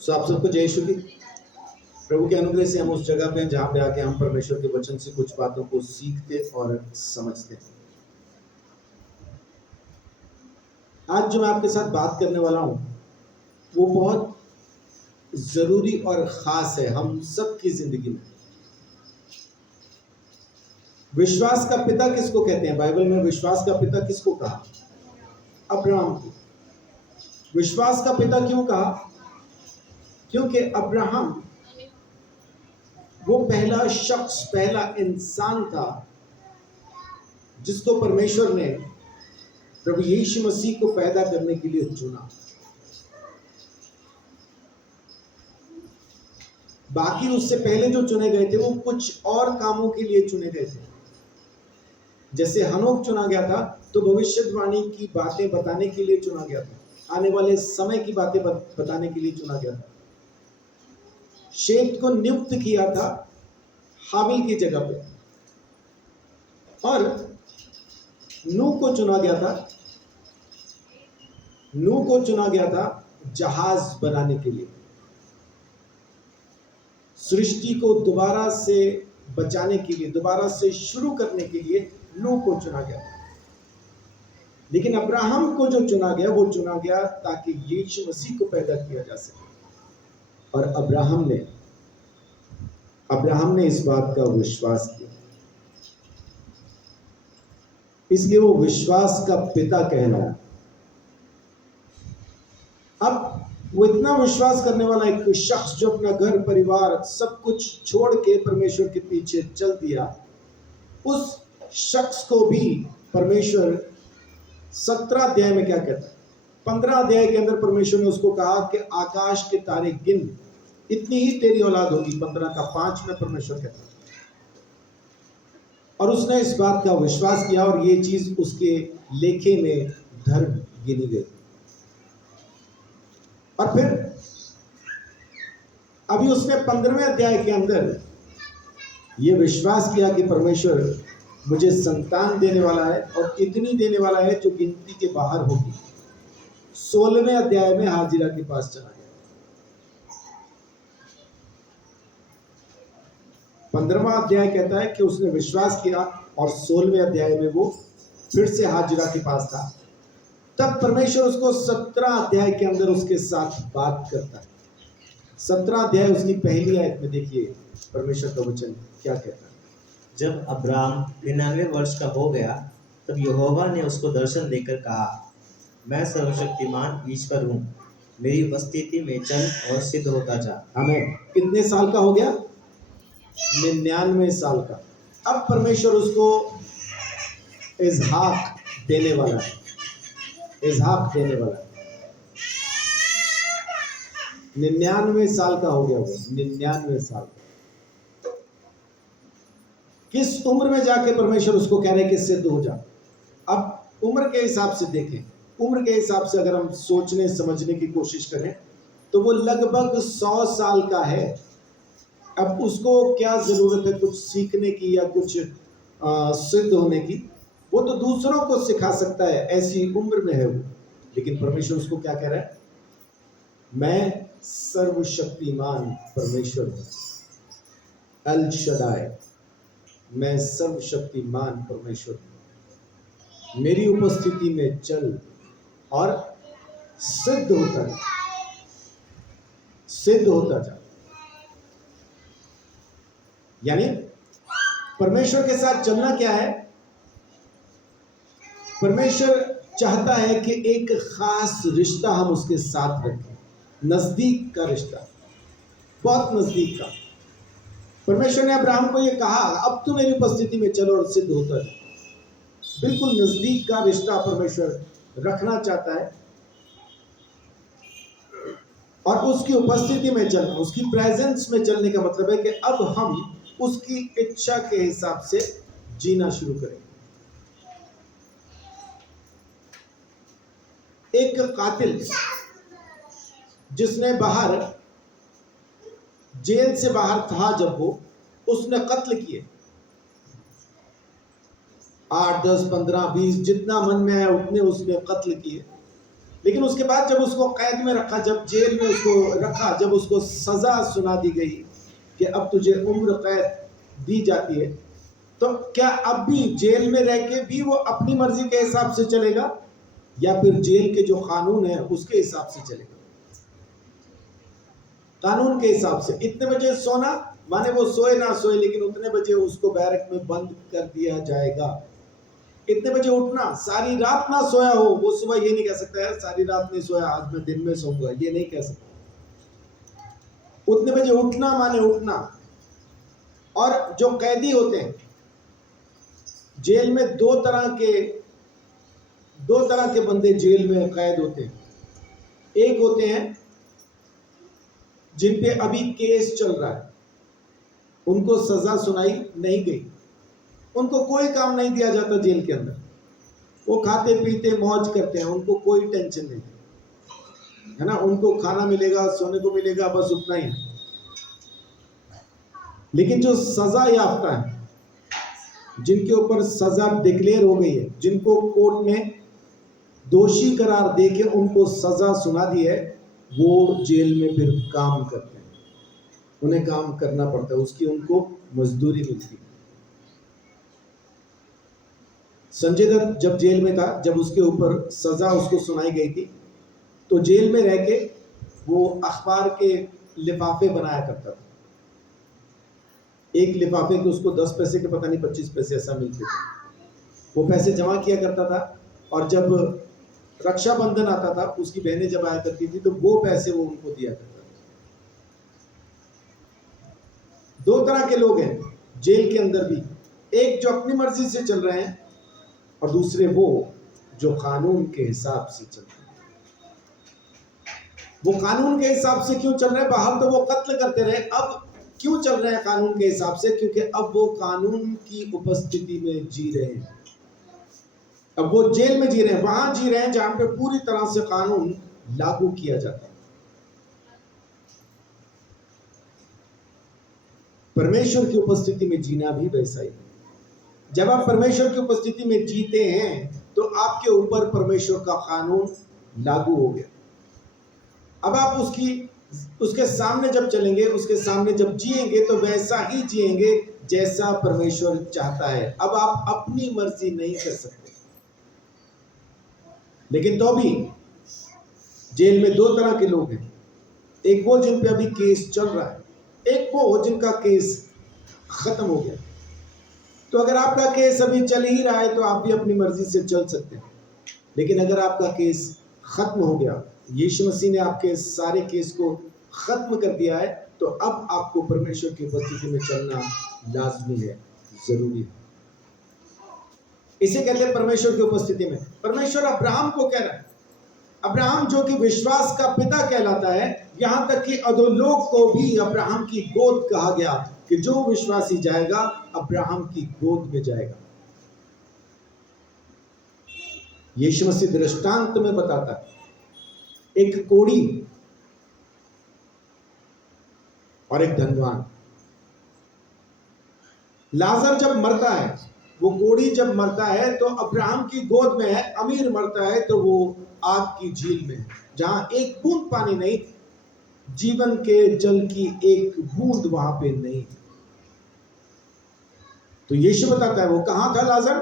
सो आप सबको जय यीशु की। प्रभु के अनुग्रह से हम उस जगह पे हैं जहाँ पे आके हम परमेश्वर के वचन से कुछ बातों को सीखते और समझते हैं। आज जो मैं आपके साथ बात करने वाला हूँ वो बहुत ज़रूरी और ख़ास है हम सब की ज़िंदगी में। विश्वास का पिता किसको कहते हैं? बाइबल में विश्वास का पिता किसको कहा? अब्राहम को। विश्वास का पिता क्यों कहा? क्योंकि अब्राहम वो पहला शख्स, पहला इंसान था जिसको परमेश्वर ने प्रभु यीशु मसीह को पैदा करने के लिए चुना। बाकी उससे पहले जो चुने गए थे वो कुछ और कामों के लिए चुने गए थे। जैसे हनोक चुना गया था तो भविष्यवाणी की बातें बताने के लिए चुना गया था, आने वाले समय की बातें बताने के लिए चुना गया था। शेत को नियुक्त किया था हाबिल की जगह पे, और नूह को चुना गया था जहाज बनाने के लिए। सृष्टि को दोबारा से बचाने के लिए, दोबारा से शुरू करने के लिए नूह को चुना गया था। लेकिन अब्राहम को जो चुना गया वो चुना गया ताकि यीशु मसीह को पैदा किया जा सके। और अब्राहम ने इस बात का विश्वास किया, इसलिए वो विश्वास का पिता कहलाया। अब वो इतना विश्वास करने वाला एक शख्स जो अपना घर परिवार सब कुछ छोड़ के परमेश्वर के पीछे चल दिया, उस शख्स को भी परमेश्वर 17 अध्याय में क्या कहता है? 15 अध्याय के अंदर परमेश्वर ने उसको कहा कि आकाश के तारे गिन, इतनी ही तेरी औलाद होगी। 15 का 5 में परमेश्वर कहता है। और उसने इस बात का विश्वास किया और ये चीज उसके लेखे में धर्म गिनी गई। और फिर अभी उसने 15वें अध्याय के अंदर ये विश्वास किया कि परमेश्वर मुझे संतान देने वाला है, और इतनी देने वाला है जो गिनती के बाहर होगी। 16वें अध्याय में हाजिरा के पास चला गया। 15वां अध्याय कहता है कि उसने विश्वास किया, और 16वें अध्याय में वो फिर से हाजिरा के पास था। तब परमेश्वर उसको 17 अध्याय के अंदर उसके साथ बात करता है। 17 अध्याय उसकी पहली आयत में देखिए परमेश्वर का वचन क्या कहता है। जब अब्राम 99 वर्ष का हो गया तब यहोवा ने उसको दर्शन देकर कहा, मैं सर्वशक्तिमान ईश्वर हूँ, मेरी उपस्थिति में चल और सिद्ध होता जा। हमें कितने साल का हो गया? 99 साल का। अब परमेश्वर उसको इसहाक देने वाला है। 99 साल का हो गया वो। 99 साल। किस उम्र में जाके परमेश्वर उसको कह रहे कि सिद्ध हो जा? अब उम्र के हिसाब से देखें, उम्र के हिसाब से अगर हम सोचने समझने की कोशिश करें तो वो लगभग 100 साल का है। अब उसको क्या जरूरत है कुछ सीखने की या कुछ सिद्ध होने की? वो तो दूसरों को सिखा सकता है, ऐसी उम्र में है वो। लेकिन परमेश्वर उसको क्या कह रहा है? मैं सर्वशक्तिमान परमेश्वर हूँ, अल शदाई, मैं सर्वशक्तिमान परमेश्वर हूँ, मेरी उपस्थिति में चल और सिद्ध होता जा। यानी परमेश्वर के साथ चलना क्या है? परमेश्वर चाहता है कि एक खास रिश्ता हम उसके साथ रखें, नजदीक का रिश्ता, बहुत नजदीक का। परमेश्वर ने अब्राहम को ये कहा, अब तू मेरी उपस्थिति में चलो और सिद्ध होता है। बिल्कुल नजदीक का रिश्ता परमेश्वर रखना चाहता है, और उसकी उपस्थिति में चलना, उसकी प्रेजेंस में चलने का मतलब है कि अब हम उसकी इच्छा के हिसाब से जीना शुरू करें। एक कातिल जिसने बाहर जेल से बाहर था, जब वो उसने कत्ल किए, 8, 10, 15, 20 जितना मन में आया उतने उसने कत्ल किए। लेकिन उसके बाद जब उसको कैद में रखा, जब जेल में उसको रखा, जब उसको सजा सुना दी गई कि अब तुझे उम्र कैद दी जाती है, तो क्या अब भी जेल में रह के भी वो अपनी मर्जी के हिसाब से चलेगा या फिर जेल के जो कानून है उसके हिसाब से चलेगा? कानून के हिसाब से। इतने बजे सोना माने वो सोए ना सोए, लेकिन उतने बजे उसको बैरक में बंद कर दिया जाएगा। इतने बजे उठना, सारी रात ना सोया हो, वो सुबह ये नहीं कह सकता है सारी रात नहीं सोया, आज मैं दिन में सोऊंगा, ये नहीं कह सकता। उतने बजे उठना माने उठना। और जो कैदी होते हैं जेल में, दो तरह के बंदे जेल में कैद होते हैं। एक होते हैं जिन पे अभी केस चल रहा है, उनको सजा सुनाई नहीं गई, उनको कोई काम नहीं दिया जाता जेल के अंदर, वो खाते पीते मौज करते हैं, उनको कोई टेंशन नहीं है ना, उनको खाना मिलेगा, सोने को मिलेगा, बस उतना ही। लेकिन जो सजा याफ्ता है, जिनके ऊपर सजा डिक्लेयर हो गई है, जिनको कोर्ट ने दोषी करार देके उनको सजा सुना दी है, वो जेल में फिर काम करते हैं, उन्हें काम करना पड़ता है, उसकी उनको मजदूरी मिलती है। संजय दत्त जब जेल में था, जब उसके ऊपर सजा उसको सुनाई गई थी, तो जेल में रह के वो अखबार के लिफाफे बनाया करता था। एक लिफाफे के उसको 10 पैसे के पता नहीं 25 पैसे ऐसा मिलते थे। वो पैसे जमा किया करता था, और जब रक्षाबंधन आता था, उसकी बहनें जब आया करती थी, तो वो पैसे वो उनको दिया करता था। दो तरह के लोग हैं जेल के अंदर भी, एक जो अपनी मर्जी से चल रहे हैं, और दूसरे वो जो कानून के हिसाब से चल रहे हैं। वो कानून के हिसाब से क्यों चल रहे हैं? बाहर तो वो कत्ल करते रहे, अब क्यों चल रहे हैं कानून के हिसाब से? क्योंकि अब वो कानून की उपस्थिति में जी रहे हैं। अब वो जेल में जी रहे हैं, वहां जी रहे हैं जहां पे पूरी तरह से कानून लागू किया जाता है। परमेश्वर की उपस्थिति में जीना भी वैसा ही। जब आप परमेश्वर की उपस्थिति में जीते हैं तो आपके ऊपर परमेश्वर का कानून लागू हो गया। अब आप उसके सामने जब चलेंगे, उसके सामने जब जिएंगे, तो वैसा ही जिएंगे जैसा परमेश्वर चाहता है। अब आप अपनी मर्जी नहीं कर सकते। लेकिन तो भी जेल में दो तरह के लोग हैं, एक वो जिन पे अभी केस चल रहा है, एक वो जिनका केस खत्म हो गया। तो अगर आपका केस अभी चल ही रहा है तो आप भी अपनी मर्जी से चल सकते हैं। लेकिन अगर आपका केस खत्म हो गया, यीशु मसीह ने आपके सारे केस को खत्म कर दिया है, तो अब आपको परमेश्वर की उपस्थिति में चलना लाजमी है, जरूरी है। इसे कहते हैं परमेश्वर की उपस्थिति में। परमेश्वर अब्राहम को कह रहा है, अब्राहम जो कि विश्वास का पिता कहलाता है, यहां तक कि अधोलोक को भी अब्राहम की गोद कहा गया, कि जो विश्वासी जाएगा अब्राहम की गोद में जाएगा। यीशु मसीह दृष्टांत में बताता है, एक कोढ़ी और एक धनवान। लाजर जब मरता है, वो कोढ़ी जब मरता है तो अब्राहम की गोद में है, अमीर मरता है तो वो आग की झील में है, जहां एक बूंद पानी नहीं, जीवन के जल की एक बूंद वहां पे नहीं। तो यीशु बताता है, वो कहां था लाजर?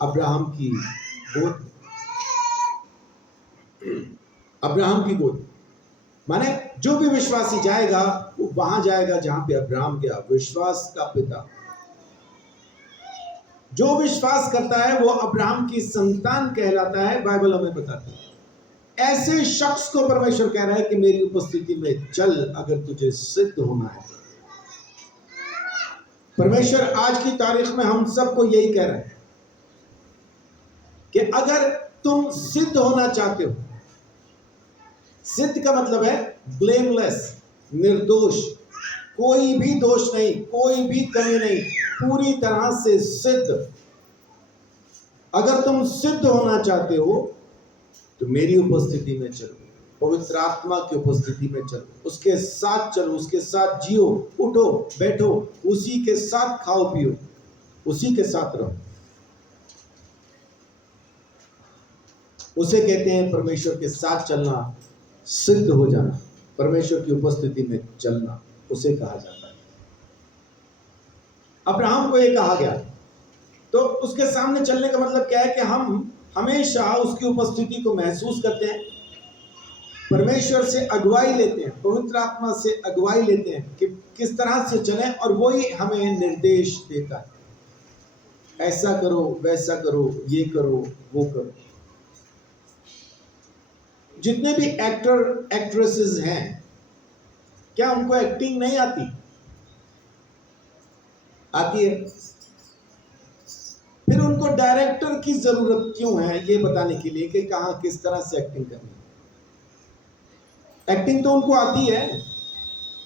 अब्राहम की गोद। अब्राहम की गोद माने जो भी विश्वासी जाएगा वो वहां जाएगा जहां पे अब्राहम गया, विश्वास का पिता। जो विश्वास करता है वो अब्राहम की संतान कहलाता है, बाइबल हमें बताती है। ऐसे शख्स को परमेश्वर कह रहा है कि मेरी उपस्थिति में चल, अगर तुझे सिद्ध होना है। परमेश्वर आज की तारीख में हम सबको यही कह रहा है कि अगर तुम सिद्ध होना चाहते हो, सिद्ध का मतलब है ब्लेमलेस, निर्दोष, कोई भी दोष नहीं, कोई भी कमी नहीं, पूरी तरह से सिद्ध। अगर तुम सिद्ध होना चाहते हो तो मेरी उपस्थिति में चलो, पवित्र आत्मा की उपस्थिति में चलो, उसके साथ चलो, उसके साथ जियो, उठो बैठो, उसी के साथ खाओ पियो, उसी के साथ रहो। उसे कहते हैं परमेश्वर के साथ चलना, सिद्ध हो जाना, परमेश्वर की उपस्थिति में चलना, उसे कहा जाता है। अब्राहम को यह कहा गया, तो उसके सामने चलने का मतलब क्या है कि हम हमेशा उसकी उपस्थिति को महसूस करते हैं, परमेश्वर से अगुवाई लेते हैं, पवित्र आत्मा से अगुवाई लेते हैं कि किस तरह से चलें, और वही हमें निर्देश देता है, ऐसा करो, वैसा करो, ये करो, वो करो। जितने भी एक्टर एक्ट्रेसेस हैं, क्या उनको एक्टिंग नहीं आती? आती है। फिर उनको डायरेक्टर की जरूरत क्यों है, ये बताने के लिए कि कहां किस तरह से एक्टिंग करनी है। एक्टिंग तो उनको आती है,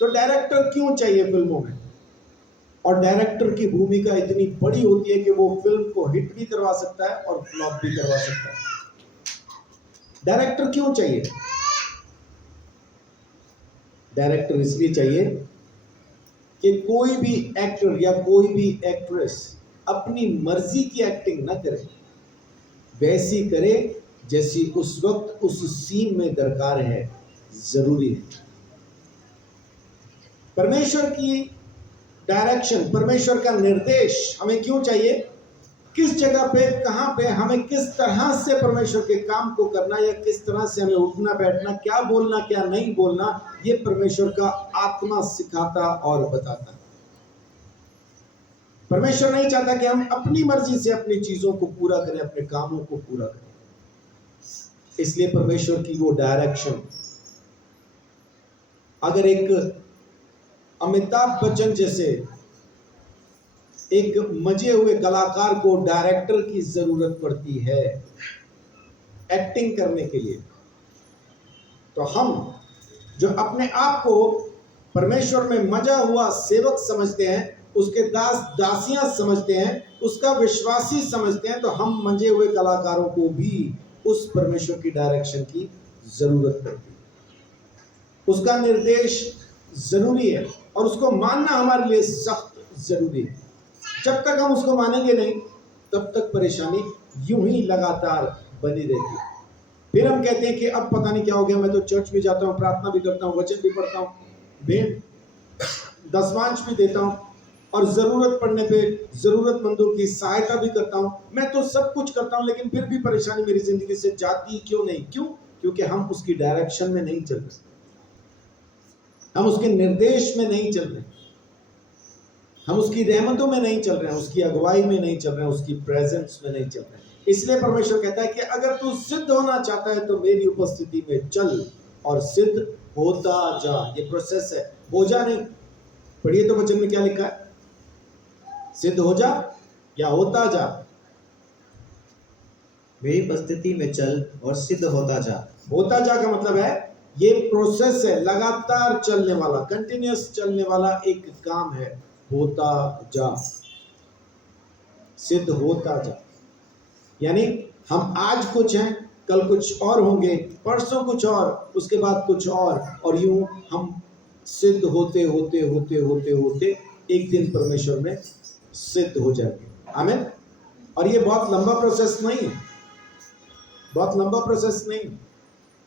तो डायरेक्टर क्यों चाहिए फिल्मों में? और डायरेक्टर की भूमिका इतनी बड़ी होती है कि वो फिल्म को हिट भी करवा सकता है और फ्लॉप भी करवा सकता है। डायरेक्टर क्यों चाहिए? डायरेक्टर इसलिए चाहिए कि कोई भी एक्टर या कोई भी एक्ट्रेस अपनी मर्जी की एक्टिंग ना करे, वैसी करे जैसी उस वक्त उस सीन में दरकार है, जरूरी है। परमेश्वर की डायरेक्शन, परमेश्वर का निर्देश हमें क्यों चाहिए? किस जगह पे, कहां पे, हमें किस तरह से परमेश्वर के काम को करना, या किस तरह से हमें उठना बैठना, क्या बोलना क्या नहीं बोलना, ये परमेश्वर का आत्मा सिखाता और बताता है। परमेश्वर नहीं चाहता कि हम अपनी मर्जी से अपनी चीजों को पूरा करें, अपने कामों को पूरा करें। इसलिए परमेश्वर की वो डायरेक्शन, अगर एक अमिताभ बच्चन जैसे एक मजे हुए कलाकार को डायरेक्टर की जरूरत पड़ती है एक्टिंग करने के लिए, तो हम जो अपने आप को परमेश्वर में मजा हुआ सेवक समझते हैं, उसके दास दासियां समझते हैं, उसका विश्वासी समझते हैं, तो हम मजे हुए कलाकारों को भी उस परमेश्वर की डायरेक्शन की जरूरत पड़ती है। उसका निर्देश जरूरी है और उसको मानना हमारे लिए सख्त जरूरी है। जब तक हम उसको मानेंगे नहीं, तब तक परेशानी यूं ही लगातार बनी रहती है। फिर हम कहते हैं कि अब पता नहीं क्या हो गया, मैं तो चर्च भी जाता हूँ, प्रार्थना भी करता हूँ, वचन भी पढ़ता हूँ, भेंट दशमांश भी देता हूँ, और जरूरत पड़ने पे जरूरतमंदों की सहायता भी करता हूँ, मैं तो सब कुछ करता हूँ, लेकिन फिर भी परेशानी मेरी जिंदगी से जाती क्यों नहीं? क्यों? क्योंकि हम उसकी डायरेक्शन में नहीं चल रहे, हम उसके निर्देश में नहीं चल रहे, हम उसकी रहमतों में नहीं चल रहे हैं, उसकी अगुवाई में नहीं चल रहे हैं, उसकी प्रेजेंस में नहीं चल रहे हैं। इसलिए परमेश्वर कहता है कि अगर तू सिद्ध होना चाहता है तो मेरी उपस्थिति में चल और सिद्ध होता जा। ये प्रोसेस है, हो जा नहीं। पढ़िए तो वचन में क्या लिखा है, सिद्ध हो जा या होता जा। मेरी उपस्थिति में चल और सिद्ध होता जा। होता जा का मतलब है ये प्रोसेस है, लगातार चलने वाला, कंटिन्यूअस चलने वाला एक काम है। होता जा, सिद्ध होता जा, यानी हम आज कुछ हैं, कल कुछ और होंगे, परसों कुछ और, उसके बाद कुछ और यूं हम सिद्ध होते होते होते होते होते एक दिन परमेश्वर में सिद्ध हो जाएंगे। आमीन। और ये बहुत लंबा प्रोसेस नहीं है, बहुत लंबा प्रोसेस नहीं।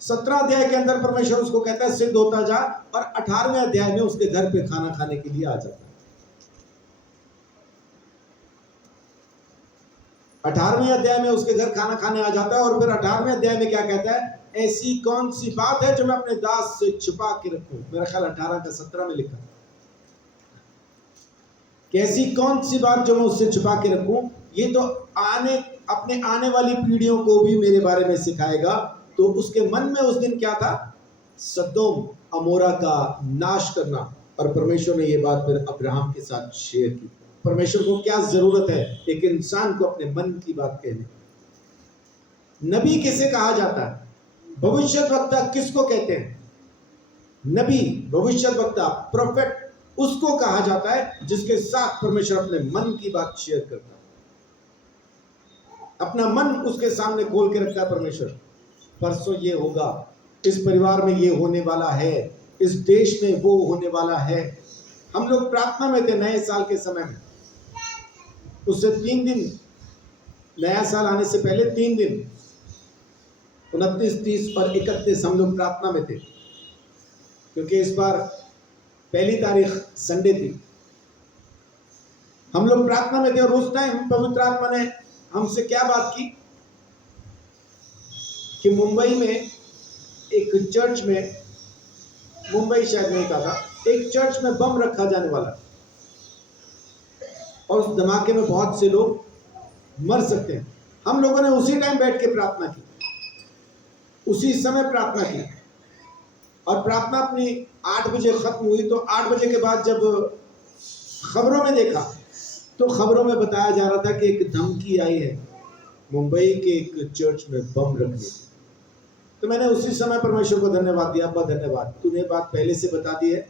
17 अध्याय के अंदर परमेश्वर उसको कहता है सिद्ध होता जा, और 18वें अध्याय में उसके घर पे खाना खाने के लिए आ जाता है। 18वें अध्याय में उसके घर खाना खाने आ जाता है, और फिर 18वें अध्याय में क्या कहता है, ऐसी कौन सी बात है जो मैं अपने दास से छुपा के रखूं। मेरा ख्याल 18 का 17 में लिखा, कैसी कौन सी बात जो मैं उससे छुपा के रखूं। ये तो अपने आने वाली पीढ़ियों को भी मेरे बारे में सिखाएगा। तो उसके मन में उस दिन क्या था, सदोम अमोरा का नाश करना। और परमेश्वर ने ये बात फिर अब्राहम के साथ शेयर की। परमेश्वर को क्या जरूरत है एक इंसान को अपने मन की बात कहने। नबी किसे कहा जाता है, भविष्यद्वक्ता किसको कहते हैं? नबी, भविष्यद्वक्ता, प्रोफेट उसको कहा जाता है जिसके साथ परमेश्वर अपने मन की बात शेयर करता है। अपना मन उसके सामने खोल के रखता है परमेश्वर। परसों ये होगा, इस परिवार में ये होने वाला है, इस देश में वो होने वाला है। हम लोग प्रार्थना में थे नए साल के समय में, उससे 3 दिन, नया साल आने से पहले 3 दिन 29, 30 और 31 हम लोग प्रार्थना में थे, क्योंकि इस बार पहली तारीख संडे थी। हम लोग प्रार्थना में थे और उस टाइम पवित्र आत्मा ने हमसे क्या बात की कि मुंबई में एक चर्च में, मुंबई शायद नहीं कहा था, एक चर्च में बम रखा जाने वाला और उस धमाके में बहुत से लोग मर सकते हैं। हम लोगों ने उसी टाइम बैठ के प्रार्थना की, उसी समय प्रार्थना की, और प्रार्थना अपनी 8 बजे खत्म हुई। तो 8 बजे के बाद जब खबरों में देखा तो खबरों में बताया जा रहा था कि एक धमकी आई है मुंबई के एक चर्च में बम रखने की। तो मैंने उसी समय परमेश्वर को धन्यवाद दिया, अब्बा धन्यवाद, तूने बात पहले से बता दी है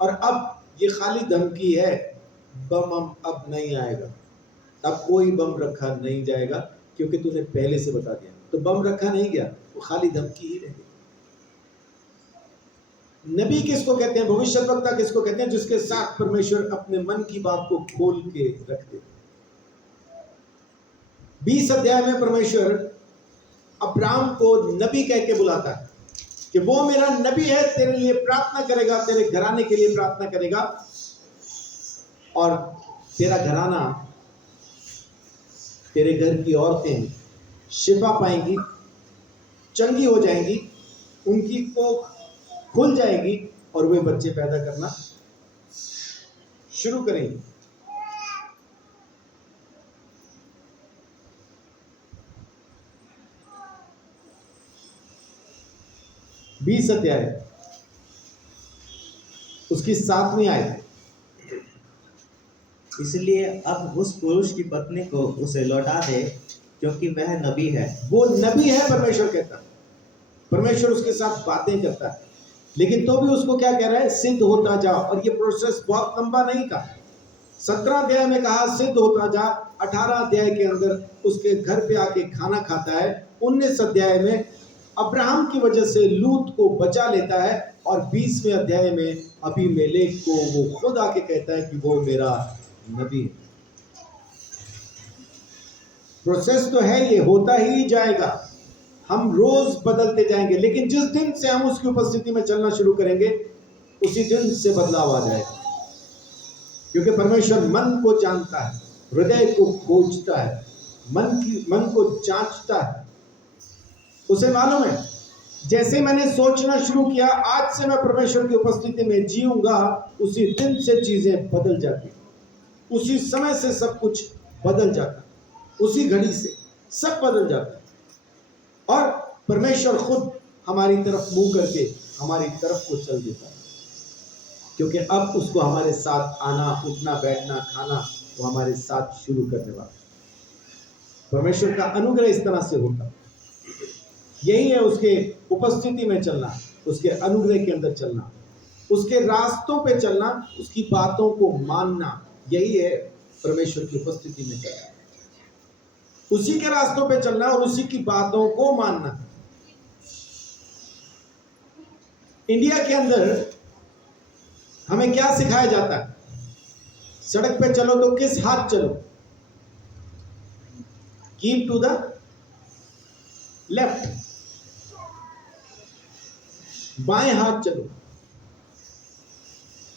और अब ये खाली धमकी है, बम अब नहीं आएगा, अब कोई बम रखा नहीं जाएगा, क्योंकि तूने पहले से बता दिया। तो बम रखा नहीं गया, वो खाली धमकी ही रह गई। नबी किसको कहते हैं, भविष्यवक्ता किसको कहते हैं, जिसके साथ परमेश्वर अपने मन की बात को खोल के रख दे। 20 अध्याय में परमेश्वर अब्राहम को नबी कह के बुलाता है कि वो मेरा नबी है, तेरे लिए प्रार्थना करेगा, तेरे घराने के लिए प्रार्थना करेगा, और तेरा घराना, तेरे घर की औरतें शिफा पाएंगी, चंगी हो जाएंगी, उनकी कोख खुल जाएगी और वे बच्चे पैदा करना शुरू करेंगे। बीस अध्याय उसकी 7वीं आयत। इसलिए अब उस पुरुष की पत्नी को उसे लौटा दे, क्योंकि वह नबी है। वो नबी है, परमेश्वर कहता है, परमेश्वर उसके साथ बातें करता है, लेकिन तो भी उसको क्या कह रहा है, सिद्ध होता जा। और ये प्रोसेस बहुत लंबा नहीं था। 17 अध्याय में कहा सिद्ध होता जा, 18 अध्याय के अंदर उसके घर पे आके खाना खाता है, 19 अध्याय में अब्राहम की वजह से लूत को बचा लेता है, और 20वें अध्याय में अबीमेलेक को वो खुद आके कहता है कि वो मेरा नबी है। प्रोसेस तो है, ये होता ही जाएगा, हम रोज बदलते जाएंगे, लेकिन जिस दिन से हम उसकी उपस्थिति में चलना शुरू करेंगे उसी दिन से बदलाव आ जाएगा। क्योंकि परमेश्वर मन को जानता है, हृदय को खोजता है, मन को जांचता है। उसे मालूम है, जैसे मैंने सोचना शुरू किया आज से मैं परमेश्वर की उपस्थिति में जीऊंगा, उसी दिन से चीजें बदल जाती, उसी समय से सब कुछ बदल जाता, उसी घड़ी से सब बदल जाता, और परमेश्वर खुद हमारी तरफ मुंह करके हमारी तरफ को चल देता है। क्योंकि अब उसको हमारे साथ आना, उठना, बैठना, खाना वो हमारे साथ शुरू करने वाला। परमेश्वर का अनुग्रह इस तरह से होता, यही है उसके उपस्थिति में चलना, उसके अनुग्रह के अंदर चलना, उसके रास्तों पे चलना, उसकी बातों को मानना, यही है परमेश्वर की उपस्थिति में चलना, उसी के रास्तों पे चलना और उसी की बातों को मानना। इंडिया के अंदर हमें क्या सिखाया जाता है, सड़क पे चलो तो किस हाथ चलो, कीप टू द लेफ्ट, बाएं हाथ चलो।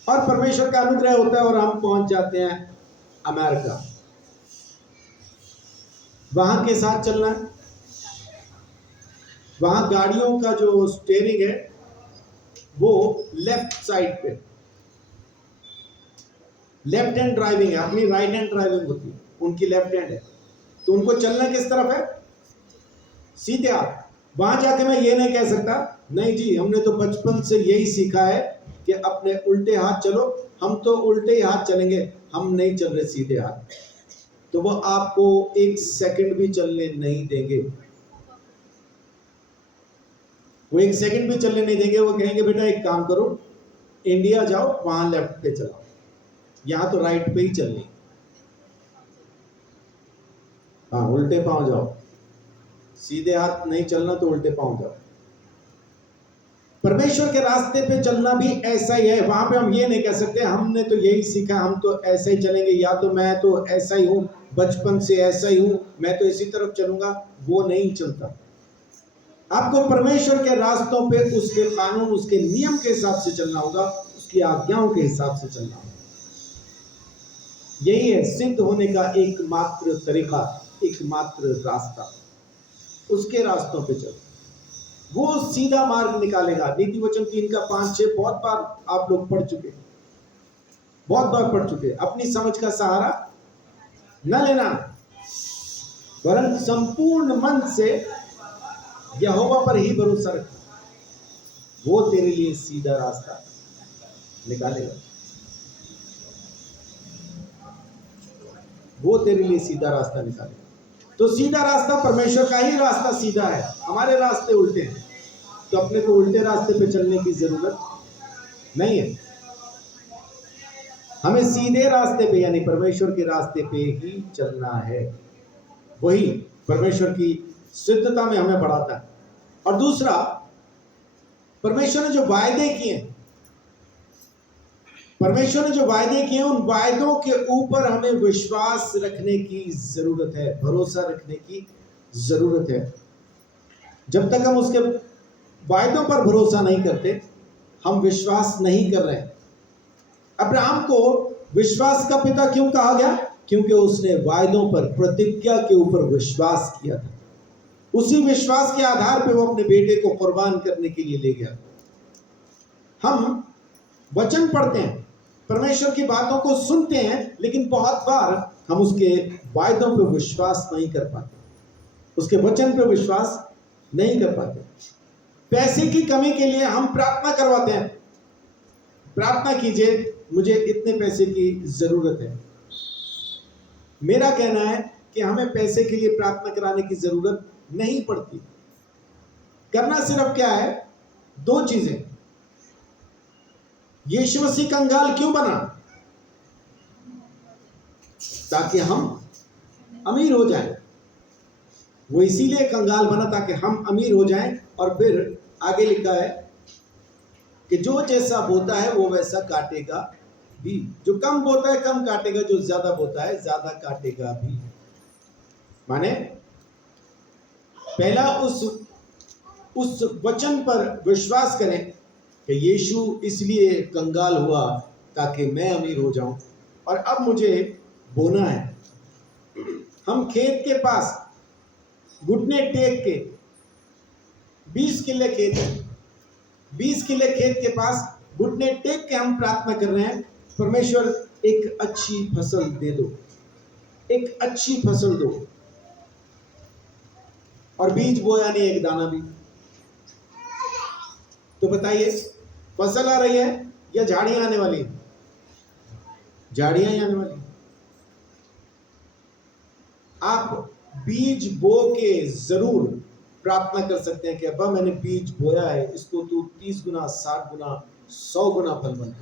और परमेश्वर का अनुग्रह होता है और हम पहुंच जाते हैं अमेरिका, वहां के साथ चलना है। वहां गाड़ियों का जो स्टीयरिंग है वो लेफ्ट साइड पे, लेफ्ट हैंड ड्राइविंग है, अपनी राइट हैंड ड्राइविंग होती है, उनकी लेफ्ट हैंड है। तो उनको चलना किस तरफ है, सीधे हाथ। वहां जाके मैं ये नहीं कह सकता नहीं जी हमने तो बचपन से यही सीखा है कि अपने उल्टे हाथ चलो, हम तो उल्टे ही हाथ चलेंगे, हम नहीं चल रहे सीधे हाथ। तो वो आपको 1 सेकंड भी चलने नहीं देंगे, वो 1 सेकंड भी चलने नहीं देंगे। वो कहेंगे बेटा एक काम करो, इंडिया जाओ, वहां लेफ्ट पे चलाओ, यहां तो राइट पे ही चलनी, हाँ उल्टे पांव जाओ, सीधे हाथ नहीं चलना तो उल्टे पांव जाओ। परमेश्वर के रास्ते पे चलना भी ऐसा ही है। वहां पे हम ये नहीं कह सकते हमने तो यही सीखा, हम तो ऐसा ही चलेंगे, या तो मैं तो ऐसा ही हूं, बचपन से ऐसा ही हूं, मैं तो इसी तरफ चलूंगा, वो नहीं चलता। आपको परमेश्वर के रास्तों पे उसके कानून, उसके नियम के हिसाब से चलना होगा, उसकी आज्ञाओं के हिसाब से चलना होगा। यही है सिद्ध होने का एकमात्र तरीका, एकमात्र रास्ता। उसके रास्तों पे चलो, वो सीधा मार्ग निकालेगा। नीति वचन 3 का 5-6 बहुत बार आप लोग पढ़ चुके, बहुत बार पढ़ चुके। अपनी समझ का सहारा न लेना, वरन संपूर्ण मन से यहोवा पर ही भरोसा रखना, वो तेरे लिए सीधा रास्ता निकालेगा। वो तेरे लिए सीधा रास्ता निकालेगा। तो सीधा रास्ता परमेश्वर का ही रास्ता सीधा है, हमारे रास्ते उल्टे हैं, तो अपने को उल्टे रास्ते पे चलने की जरूरत नहीं है। हमें सीधे रास्ते पे यानी परमेश्वर के रास्ते पे ही चलना है। वही परमेश्वर की सिद्धता में हमें बढ़ाता है। और दूसरा, परमेश्वर ने जो वायदे किए, परमेश्वर ने जो वायदे किए, उन वायदों के ऊपर हमें विश्वास रखने की जरूरत है, भरोसा रखने की जरूरत है। जब तक हम उसके वायदों पर भरोसा नहीं करते, हम विश्वास नहीं कर रहे हैं। अब्राहम को विश्वास का पिता क्यों कहा गया? क्योंकि उसने वायदों पर, प्रतिज्ञा के ऊपर विश्वास किया था। उसी विश्वास के आधार पे वो अपने बेटे को कुर्बान करने के लिए ले गया। हम वचन पढ़ते हैं, परमेश्वर की बातों को सुनते हैं, लेकिन बहुत बार हम उसके वायदों पे विश्वास नहीं कर पाते, उसके वचन पे विश्वास नहीं कर पाते। पैसे की कमी के लिए हम प्रार्थना करवाते हैं, प्रार्थना कीजिए, मुझे इतने पैसे की जरूरत है। मेरा कहना है कि हमें पैसे के लिए प्रार्थना कराने की जरूरत नहीं पड़ती। करना सिर्फ क्या है, 2 चीजें। यीशु मसीह कंगाल क्यों बना? ताकि हम अमीर हो जाएं। वो इसीलिए कंगाल बना ताकि हम अमीर हो जाएं। और फिर आगे लिखा है कि जो जैसा बोता है वो वैसा काटेगा भी। जो कम बोता है कम काटेगा, जो ज्यादा बोता है ज्यादा काटेगा भी। माने पहला उस वचन पर विश्वास करें कि यीशु इसलिए कंगाल हुआ ताकि मैं अमीर हो जाऊं, और अब मुझे बोना है। हम खेत के पास घुटने टेक के, 20 किले खेत है, 20 किले खेत के पास घुटने टेक के हम प्रार्थना कर रहे हैं, परमेश्वर एक अच्छी फसल दे दो, एक अच्छी फसल दो। और बीज बोया नहीं एक दाना भी। तो बताइए, फसल आ रही है या झाड़ियां आने वाली है? झाड़ियां ही आने वाली। आप बीज बो के जरूर प्रार्थना कर सकते हैं कि अब्बा मैंने बीज बोया है, इसको तू 30 गुना, 60 गुना, 100 गुना फल बन।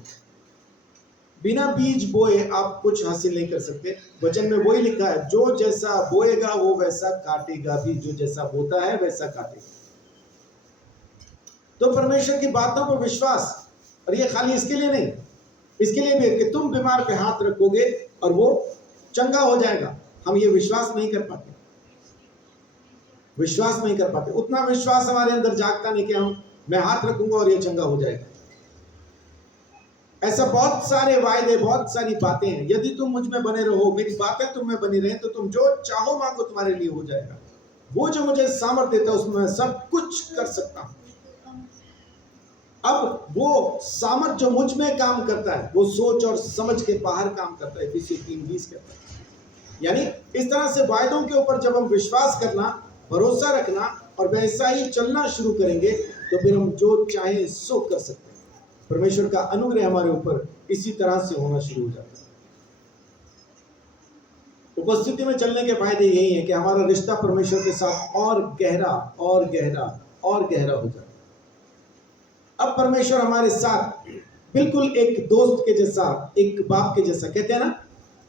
बिना बीज बोए आप कुछ हासिल नहीं कर सकते। वचन में वही लिखा है, जो जैसा बोएगा वो वैसा काटेगा भी, जो जैसा बोता है वैसा काटेगा। तो परमेश्वर की बातों पर विश्वास, और ये खाली इसके लिए नहीं, इसके लिए भी कि तुम बीमार पे हाथ रखोगे और वो चंगा हो जाएगा। हम ये विश्वास नहीं कर पाते, विश्वास नहीं कर पाते। उतना विश्वास हमारे अंदर जागता नहीं कि मैं हाथ रखूंगा और ये चंगा हो जाएगा। ऐसा बहुत सारे वायदे, बहुत सारी बातें हैं। यदि तुम मुझ में बने रहो, मेरी बातें तुम में बनी रहे, तो तुम जो चाहो मांगो तुम्हारे लिए हो जाएगा। वो जो मुझे सामर्थ्य देता है उसमें मैं सब कुछ कर सकता हूं। अब वो सामर्थ जो मुझ में काम करता है, वो सोच और समझ के बाहर काम करता है। इसी 3:20 कहता है। यानी इस तरह से वायदों के ऊपर जब हम विश्वास करना, भरोसा रखना और वैसा ही चलना शुरू करेंगे, तो फिर हम जो चाहे सो कर सकते हैं। परमेश्वर का अनुग्रह हमारे ऊपर इसी तरह से होना शुरू हो जाता है। उपस्थिति में चलने के फायदे यही है कि हमारा रिश्ता परमेश्वर के साथ और गहरा और गहरा और गहरा हो जाता है। अब परमेश्वर हमारे साथ बिल्कुल एक दोस्त के जैसा, एक बाप के जैसा। कहते हैं ना,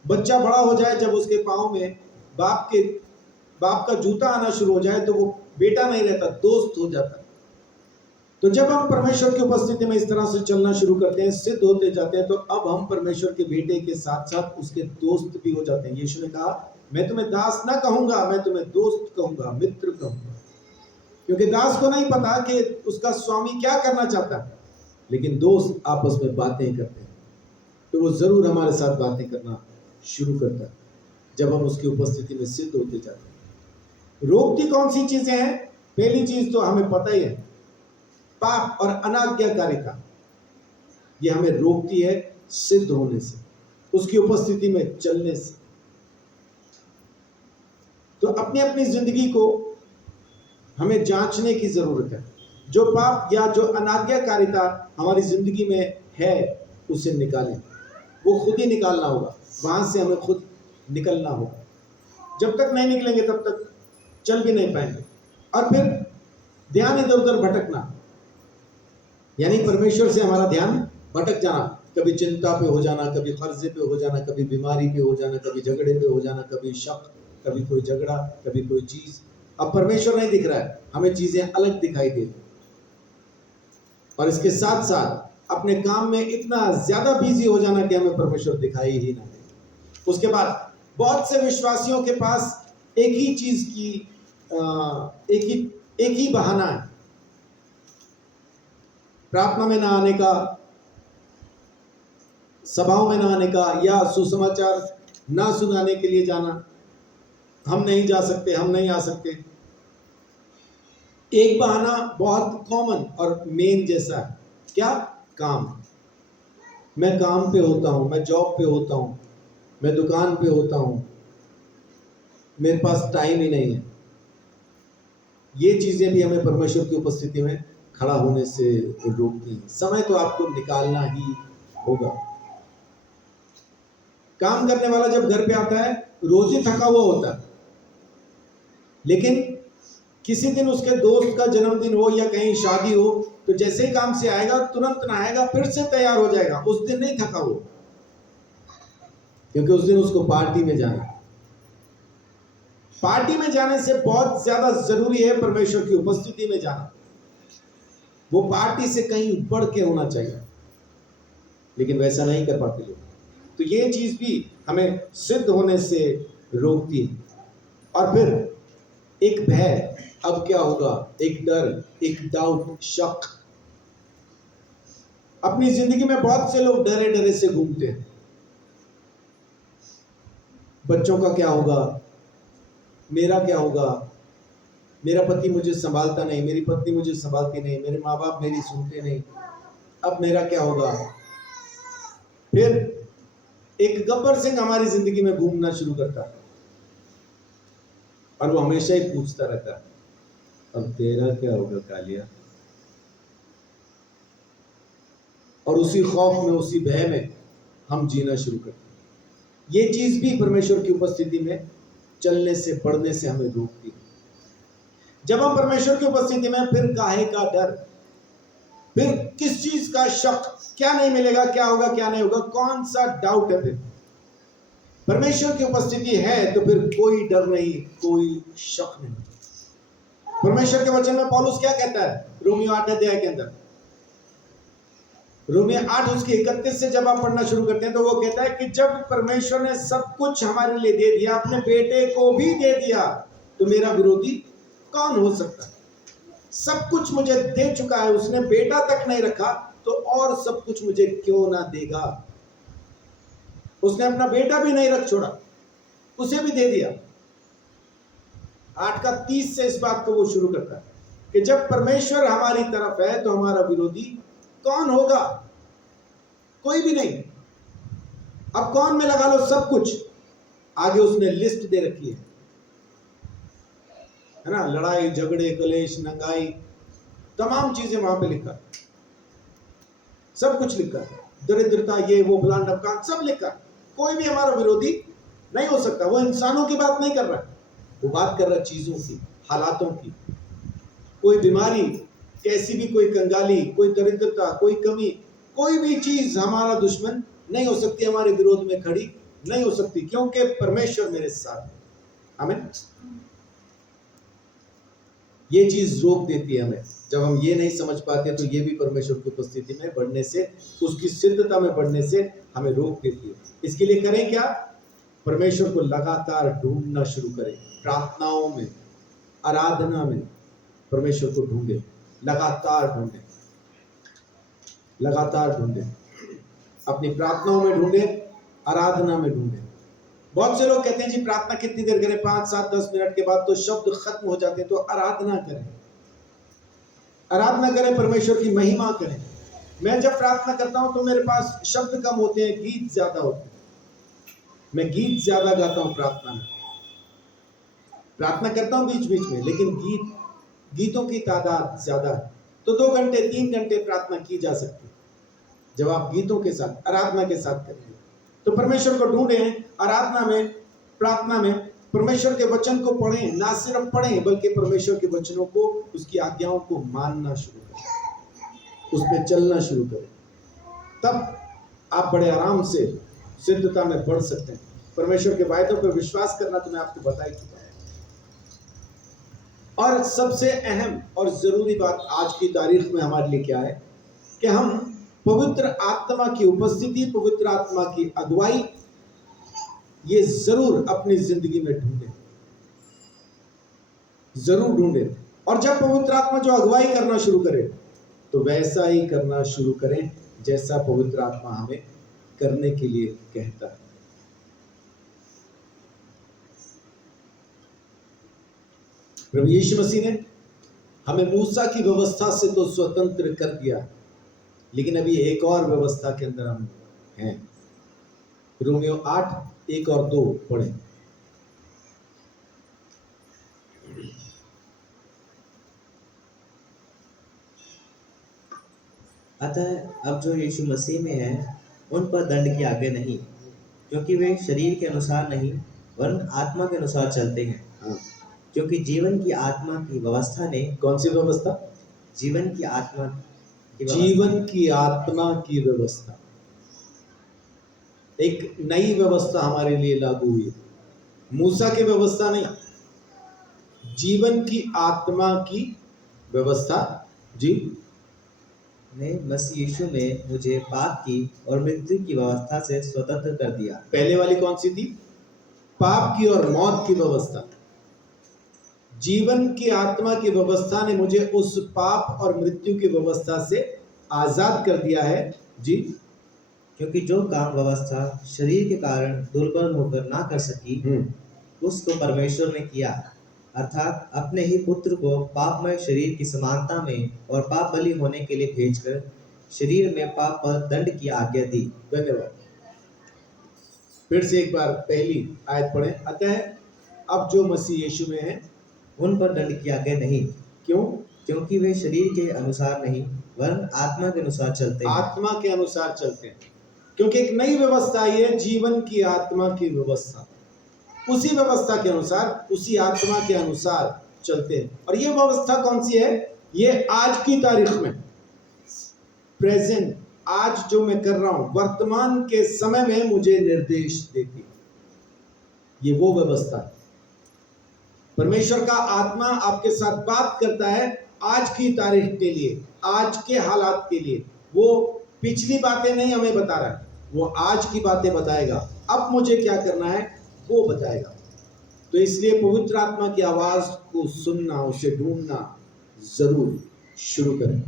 बच्चा बड़ा हो जाए, जब उसके पाँव में बाप का जूता आना शुरू हो जाए, तो वो बेटा नहीं रहता, दोस्त हो जाता है। तो जब हम परमेश्वर की उपस्थिति में इस तरह से चलना शुरू करते हैं, सिद्ध होते जाते हैं, तो अब हम परमेश्वर के बेटे के साथ साथ उसके दोस्त भी हो जाते हैं। यीशु ने कहा, मैं तुम्हें दास ना कहूंगा, मैं तुम्हें दोस्त कहूंगा, मित्र कहूंगा। क्योंकि दास को नहीं पता कि उसका स्वामी क्या करना चाहता है, लेकिन दोस्त आपस में बातें करते हैं, तो वो जरूर हमारे साथ बातें करना शुरू करता है जब हम उसकी उपस्थिति में सिद्ध होते जाते हैं। रोकती कौन सी चीजें हैं? पहली चीज तो हमें पता ही है, पाप और अनाज्ञाकारिता, ये हमें रोकती है सिद्ध होने से, उसकी उपस्थिति में चलने से। तो अपनी अपनी जिंदगी को हमें जांचने की जरूरत है। जो पाप या जो अनाज्ञाकारिता हमारी जिंदगी में है उसे निकालें, वो खुद ही निकालना होगा, वहां से हमें खुद निकलना होगा। जब तक नहीं निकलेंगे तब तक चल भी नहीं पाएंगे। और फिर ध्यान इधर उधर भटकना, यानी परमेश्वर से हमारा ध्यान भटक जाना, कभी चिंता पे हो जाना, कभी कर्जे पे हो जाना, कभी बीमारी पे हो जाना, कभी झगड़े पे हो जाना, कभी शक, कभी कोई झगड़ा, कभी कोई चीज। अब परमेश्वर नहीं दिख रहा है, हमें चीजें अलग दिखाई दे रही, और इसके साथ साथ अपने काम में इतना ज्यादा बिजी हो जाना कि हमें परमेश्वर दिखाई ही ना दे। उसके बाद बहुत से विश्वासियों के पास एक ही चीज की एक ही बहाना है, प्रार्थना में ना आने का, सभाओं में ना आने का, या सुसमाचार ना सुनाने के लिए जाना। हम नहीं जा सकते, हम नहीं आ सकते। एक बहाना बहुत कॉमन और मेन जैसा है, क्या? काम। मैं काम पे होता हूं, मैं जॉब पे होता हूं, मैं दुकान पे होता हूं, मेरे पास टाइम ही नहीं है। ये चीजें भी हमें परमेश्वर की उपस्थिति में खड़ा होने से रोकती हैं। समय तो आपको निकालना ही होगा। काम करने वाला जब घर पे आता है रोज ही थका हुआ होता है, लेकिन किसी दिन उसके दोस्त का जन्मदिन हो या कहीं शादी हो, तो जैसे ही काम से आएगा तुरंत नहाएगा, फिर से तैयार हो जाएगा। उस दिन नहीं थका वो, क्योंकि उस दिन उसको पार्टी में जाना है। पार्टी में जाने से बहुत ज्यादा जरूरी है परमेश्वर की उपस्थिति में जाना। वो पार्टी से कहीं बढ़ के होना चाहिए, लेकिन वैसा नहीं कर पाते लोग। तो ये चीज भी हमें सिद्ध होने से रोकती है। और फिर एक भय, अब क्या होगा, एक डर, एक डाउट, शक। अपनी जिंदगी में बहुत से लोग डरे डरे से घूमते हैं। बच्चों का क्या होगा, मेरा क्या होगा, मेरा पति मुझे संभालता नहीं, मेरी पत्नी मुझे संभालती नहीं, मेरे माँ बाप मेरी सुनते नहीं, अब मेरा क्या होगा। फिर एक गब्बर सिंह हमारी जिंदगी में घूमना शुरू करता है, और वो हमेशा ही पूछता रहता है, अब तेरा क्या होगा कालिया। और उसी खौफ में, उसी भय में हम जीना शुरू करते हैं। ये चीज भी परमेश्वर की उपस्थिति में चलने से, बढ़ने से हमें रोकती है। जब हम परमेश्वर की उपस्थिति में, फिर काहे का डर, फिर किस चीज का शक, क्या नहीं मिलेगा, क्या होगा, क्या नहीं होगा, कौन सा डाउट है। फिर परमेश्वर की उपस्थिति है तो फिर कोई डर नहीं, कोई शक नहीं। परमेश्वर के वचन में पौलुस क्या कहता है रोमियो 8 अध्याय के अंदर, रोमियो 8 उसके 31 से जब आप पढ़ना शुरू करते हैं, तो वो कहता है कि जब परमेश्वर ने सब कुछ हमारे लिए दे दिया, अपने बेटे को भी दे दिया, तो मेरा विरोधी कौन हो सकता है। सब कुछ मुझे दे चुका है, उसने बेटा तक नहीं रखा, तो और सब कुछ मुझे क्यों ना देगा। उसने अपना बेटा भी नहीं रख छोड़ा, उसे भी दे दिया। 8 का 30 से इस बात को वो शुरू करता है कि जब परमेश्वर हमारी तरफ है तो हमारा विरोधी कौन होगा। कोई भी नहीं। अब कौन में लगा लो सब कुछ, आगे उसने लिस्ट दे रखी है ना, लड़ाई झगड़े कलेश नंगाई, तमाम चीजें वहां पे लिखा, सब कुछ लिखा है, दरिद्रता ये वो फलान ढमकान सब लिखा। कोई भी हमारा विरोधी नहीं हो सकता। वो इंसानों की बात नहीं कर रहा है, वो बात कर रहा है चीजों की, हालातों की। कोई बीमारी, कैसी भी कोई कंगाली, कोई दरिद्रता, कोई कमी, कोई भी चीज हमारा दुश्मन नहीं हो सकती, हमारे विरोध में खड़ी नहीं हो सकती, क्योंकि परमेश्वर मेरे साथ है। आमीन। ये चीज रोक देती है हमें। जब हम ये नहीं समझ पाते तो ये भी परमेश्वर की उपस्थिति में बढ़ने से, उसकी सिद्धता में बढ़ने से हमें रोक देती है। इसके लिए करें क्या? परमेश्वर को लगातार ढूंढना शुरू करें, प्रार्थनाओं में, आराधना में, परमेश्वर को ढूंढे, लगातार ढूंढे, लगातार ढूंढे, अपनी प्रार्थनाओं में ढूंढे, आराधना में ढूंढे। बहुत से लोग कहते हैं जी प्रार्थना कितनी देर करें, 5, 7, 10 मिनट के बाद तो शब्द खत्म हो जाते हैं। तो आराधना करें, आराधना करें, परमेश्वर की महिमा करें। मैं जब प्रार्थना करता हूं तो मेरे पास शब्द कम होते हैं, गीत ज्यादा होते हैं। मैं गीत ज्यादा गाता हूं प्रार्थना में, प्रार्थना करता हूं बीच बीच में, लेकिन गीतों की तादाद ज्यादा है। तो 2 घंटे 3 घंटे प्रार्थना की जा सकती है जब आप गीतों के साथ, आराधना के साथ करेंगे। तो परमेश्वर को ढूंढें, आराधना में, प्रार्थना में, परमेश्वर के वचन को पढ़ें, ना सिर्फ पढ़ें बल्कि परमेश्वर के वचनों को, उसकी आज्ञाओं को मानना शुरू करें, उस पर चलना शुरू करें। तब आप बड़े आराम से सिद्धता में बढ़ सकते हैं। परमेश्वर के वायदों पर विश्वास करना तो मैं आपको बता ही चुका है। और सबसे अहम और जरूरी बात आज की तारीख में हमारे लिए क्या है कि हम पवित्र आत्मा की उपस्थिति, पवित्र आत्मा की अगुवाई ये जरूर अपनी जिंदगी में ढूंढें, जरूर ढूंढें। और जब पवित्र आत्मा जो अगुवाई करना शुरू करे तो वैसा ही करना शुरू करें जैसा पवित्र आत्मा हमें करने के लिए कहता है। प्रभु यीशु मसीह ने हमें मूसा की व्यवस्था से तो स्वतंत्र कर दिया, लेकिन अभी एक और व्यवस्था के अंदर हम हैं। रोमियो 8, 1 और 2 पढ़ें। अतः अब जो यीशु मसीह में है उन पर दंड की आज्ञा नहीं, क्योंकि वे शरीर के अनुसार नहीं वरन आत्मा के अनुसार चलते हैं। हाँ। क्योंकि जीवन की आत्मा की व्यवस्था ने, कौन सी व्यवस्था? जीवन की आत्मा की व्यवस्था, जीवन की आत्मा की व्यवस्था, एक नई व्यवस्था हमारे लिए लागू हुई है। मूसा की व्यवस्था नहीं, जीवन की आत्मा की व्यवस्था जी ने मसीह यीशु में मुझे पाप की और मृत्यु की व्यवस्था से स्वतंत्र कर दिया। पहले वाली कौन सी थी? पाप की और मौत की व्यवस्था। जीवन की आत्मा की व्यवस्था ने मुझे उस पाप और मृत्यु की व्यवस्था से आजाद कर दिया है जी। क्योंकि जो काम व्यवस्था शरीर के कारण दुर्बल होकर ना कर सकी, उसको परमेश्वर ने किया, अर्थात अपने ही पुत्र को पापमय शरीर की समानता में और पाप बलि होने के लिए भेजकर शरीर में पाप पर दंड की आज्ञा दी। धन्यवाद। फिर से एक बार पहली आयत पढ़ें। अतः अब जो मसीह यीशु में है उन पर दंड की आज्ञा नहीं। क्यों? क्योंकि वे शरीर के अनुसार नहीं वरन आत्मा के अनुसार चलते हैं। आत्मा के अनुसार चलते हैं, क्योंकि एक नई व्यवस्था आई है, जीवन की आत्मा की व्यवस्था। उसी व्यवस्था के अनुसार, उसी आत्मा के अनुसार चलते हैं। और ये व्यवस्था कौन सी है? ये आज की तारीख में, प्रेजेंट, आज जो मैं कर रहा हूं, वर्तमान के समय में मुझे निर्देश देती है। ये वो व्यवस्था है। परमेश्वर का आत्मा आपके साथ बात करता है आज की तारीख के लिए, आज के हालात के लिए। वो पिछली बातें नहीं हमें बता रहा है, वो आज की बातें बताएगा। अब मुझे क्या करना है वो बताएगा। तो इसलिए पवित्र आत्मा की आवाज को सुनना, उसे ढूंढना जरूर शुरू करें।